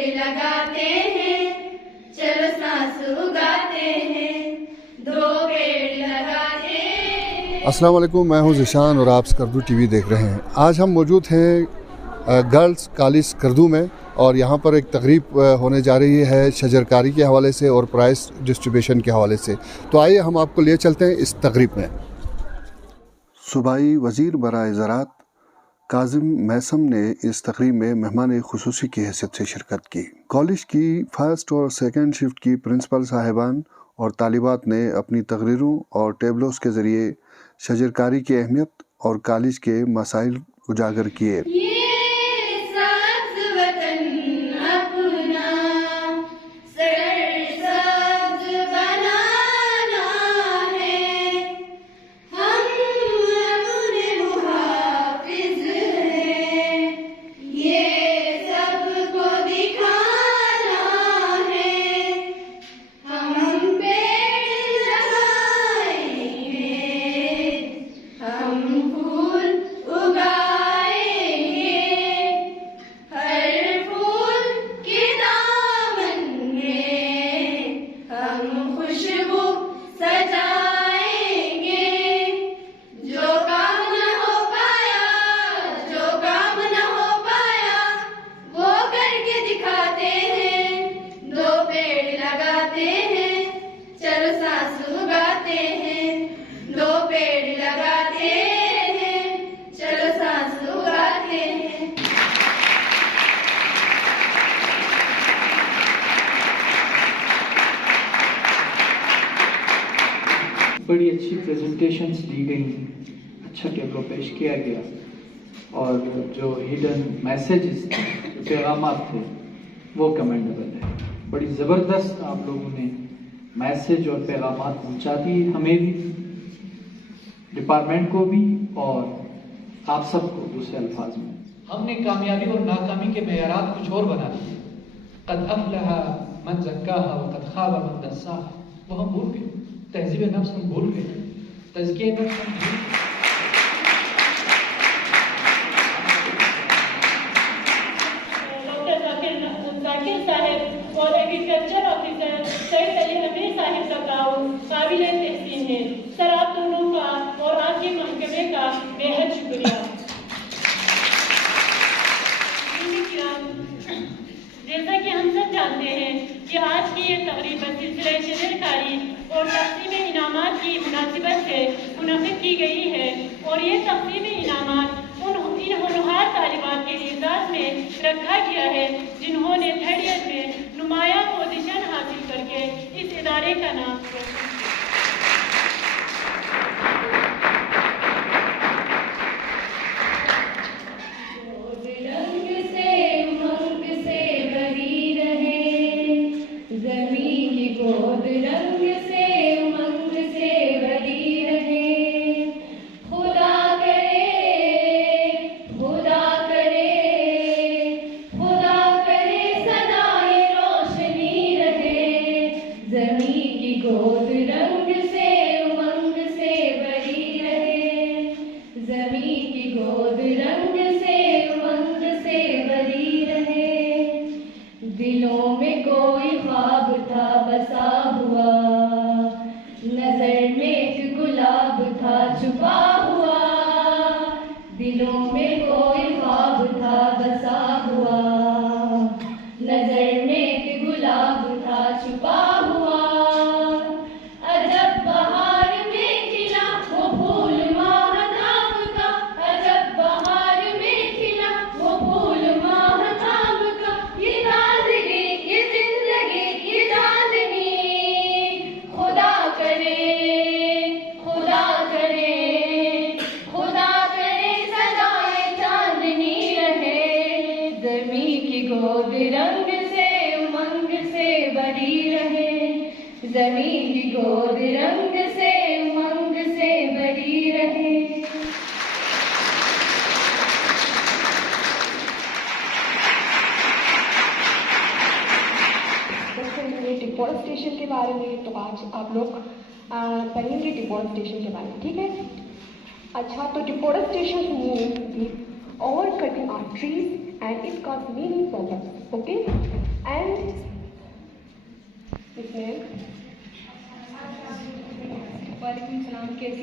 पेड़ लगाते हैं, चलो सांस उगाते हैं, दो पेड़ लगाते हैं। अस्सलाम वालेकुम, मैं हूं ज़िशान और आप स्कर्दू टीवी देख रहे हैं। आज हम मौजूद हैं गर्ल्स कॉलेज स्कर्दू में और यहाँ पर एक तकरीब होने जा रही है शजरकारी के हवाले से और प्राइस डिस्ट्रीब्यूशन के हवाले से। तो आइए हम आपको लिए चलते हैं इस तकरीब में। सूबाई वज़ीर बराए ज़राअत काज़िम मैसम ने इस तकरीब में मेहमान खुसूसी की हैसियत से शिरकत की। कॉलेज की फ़र्स्ट और सेकेंड शिफ्ट की प्रिंसिपल साहिबान और तालिबात ने अपनी तकरीरों और टेबलों के ज़रिए शजरकारी की अहमियत और कॉलेज के मसाइल उजागर किए। बड़ी अच्छी प्रेजेंटेशंस दी गई, अच्छा टेबलो पेश किया गया और जो हिडन मैसेजेस थे, जो पैगामात थे, वो कमेंडेबल है। बड़ी ज़बरदस्त आप लोगों ने मैसेज और पैगामात पहुंचा दिए, हमें भी, डिपार्टमेंट को भी और आप सबको। दूसरे अल्फाज में हमने कामयाबी और नाकामी के मेयारात कुछ और बना दिए। क़द अफ़लह मन ज़क्काहा व क़द ख़ाब मन दस्साहा, वो हम भूल गए। तहज़ीब नफ्स हम भूल गए, तज़किया नफ्स हम भूल गए। डॉक्टर ज़ाकिर साहब और एग्रीकल्चर ऑफिसर सैयद अली हमीद साहब का काम काबिल तहसीन है। सर, आप दोनों का और आपके महकमे का बेहद शुक्रिया। जैसा कि हम सब जानते हैं कि आज की ये तकरीब सिलसिले शजरकारी और तक़सीम इनामात की मुनासिबत से मुनक़िद की गई है और ये तक़सीम इनामात इन होनहार तालिबात के एजाज़ में रखा गया है जिन्होंने थर्ड ईयर में नुमाया पोजीशन हासिल करके इस इदारे का नाम दिलों में कोई ख्वाब था बसा हुआ, नजर में एक गुलाब था छुपा हुआ। दिलों में कोई ख्वाब था बसा हुआ, नजर में एक गुलाब था छुपा हुआ। अजब बहार में खिला वो फूल माहताब का, अजब बहार में खिला वो फूल माहताब का। ये ताज़गी, ये जिंदगी, ये चांदनी, खुदा करे, खुदा करे, खुदा करे सदाए चांदनी रहे। ज़मी की गोद रंग से उमंग से भरी रहे, ज़मी की गोद रंग से उमंग से भरी रहे। डिफॉरेस्टेशन के बारे में तो आज आप लोग पढ़ेंगे डिफॉरेस्टेशन के बारे में, ठीक है? अच्छा, तो deforestation means over cutting our trees and it cause many problems, okay?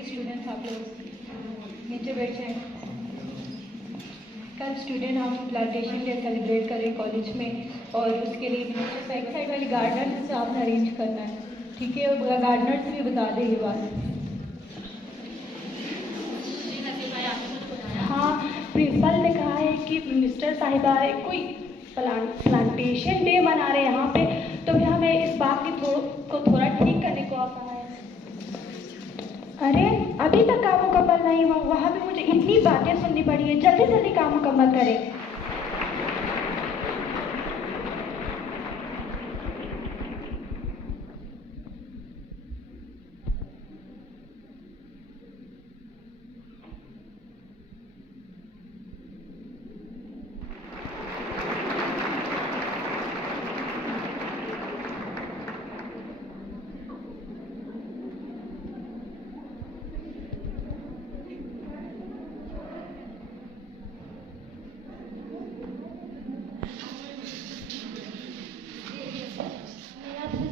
देखिए स्टूडेंट्स आप लोग नीचे बैठे हैं। कल स्टूडेंट हम प्लांटेशन डे सेलिब्रेट करें कॉलेज में, और उसके लिए मिनिस्टर बैक साइड वाली गार्डनर से आपने अरेंज करना है, ठीक है? और गार्डनर से भी बता दें ये बात। हाँ, प्रिंसिपल ने कहा है कि मिनिस्टर साहिबा कोई प्लांटेशन डे मना रहे हैं यहाँ पे, तो फिर हमें इस बात की को थोड़ा ठीक करने को कहा है। अरे अभी तक काम मुकम्मल नहीं हुआ, वहाँ पे मुझे इतनी बातें सुननी पड़ी है। जल्दी जल्दी काम मुकम्मल करें।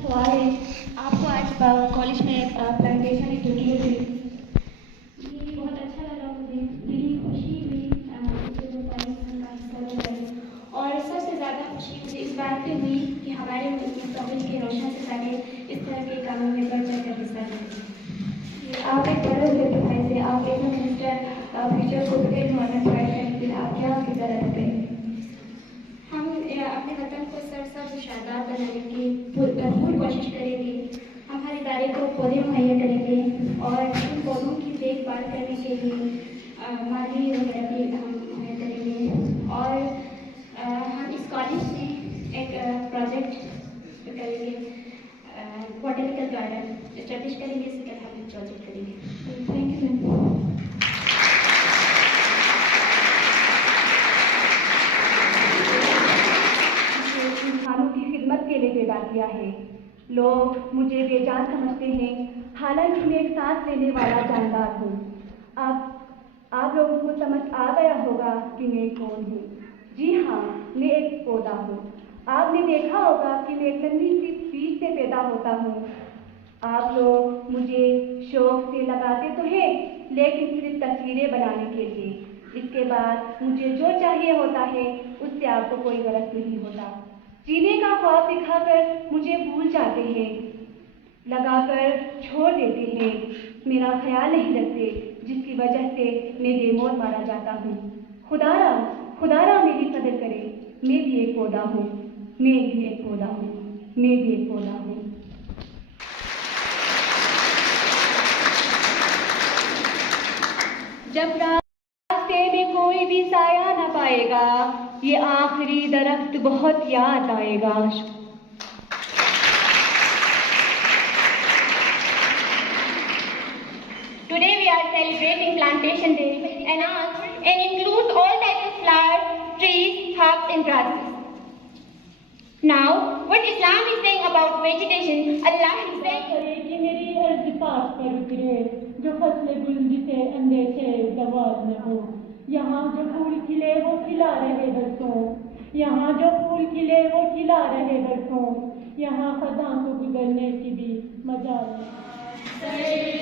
सवाल है, आपको आज कॉलेज में प्लांटेशन की ड्यूटी थी? ये बहुत अच्छा लगा मुझे, दिली खुशी हुई मुझे वो कार्यक्रम का हिस्सा लेकर। और सबसे ज़्यादा खुशी मुझे इस बात पे हुई कि हमारे मुस्तक़बिल के रोशन सितारे इस तरह के कामों में बढ़ चढ़ कर हिस्सा लें। आप एक बड़े होते भाई से आप एक मिनिस्टर फ्यूचर को फिर होना चाहते हैं, फिर आप क्या फिक्र रखते हैं? हम अपने वतन को सरसब्ज शादाब बनाने की भरपूर कोशिश करेंगे। हम हर इदारे को पौधे मुहैया करेंगे और इन पौधों की देखभाल करने के लिए माली वगैरह भी हम मुहैया करेंगे। और हम इस कॉलेज में एक प्रोजेक्ट करेंगे, बॉटनिकल गार्डन एस्टैब्लिश करेंगे, इसके लिए हम एक प्रोजेक्ट करेंगे। Thank you ma'am. इंसानों की खिदमत के लिए पैदा किया है। लोग मुझे बेजान समझते हैं, हालांकि मैं एक सांस लेने वाला जानदार हूँ। अब आप लोगों को समझ आ गया होगा कि मैं कौन हूँ। जी हाँ, मैं एक पौधा हूँ। आपने देखा होगा कि मैं एक नन्ही सी बीज से पैदा होता हूँ। आप लोग मुझे शौक से लगाते तो हैं, लेकिन सिर्फ तस्वीरें बनाने के लिए। इसके बाद मुझे जो चाहिए होता है उससे आपको कोई गलत नहीं होता। जीने का ख्वाब दिखाकर मुझे भूल जाते हैं, लगाकर छोड़ देते हैं, मेरा ख्याल नहीं रखते, जिसकी वजह से मैं बेमौत मारा जाता हूँ। खुदारा मेरी कदर करे, मैं भी एक पौधा हूँ, मैं भी एक पौधा हूँ, मैं भी एक पौधा हूँ। जब रास्ते में कोई भी साया न पाएगा, ये आखिरी दरख्त बहुत याद आएगा। Today we are celebrating Plantation Day and includes all types of flowers, trees, herbs and grasses. Now, what Islam is saying about vegetation, Allah is saying कि मेरी अर्ज पाक पर उतरे, जो फसले बुलंदी से अंदेशे जवाल न हो। यहाँ जो फूल खिले वो खिला रहे बरसों, यहाँ जो फूल खिले वो खिला रहे बरसों, यहाँ खज़ां को गुजरने की भी मजाल नहीं।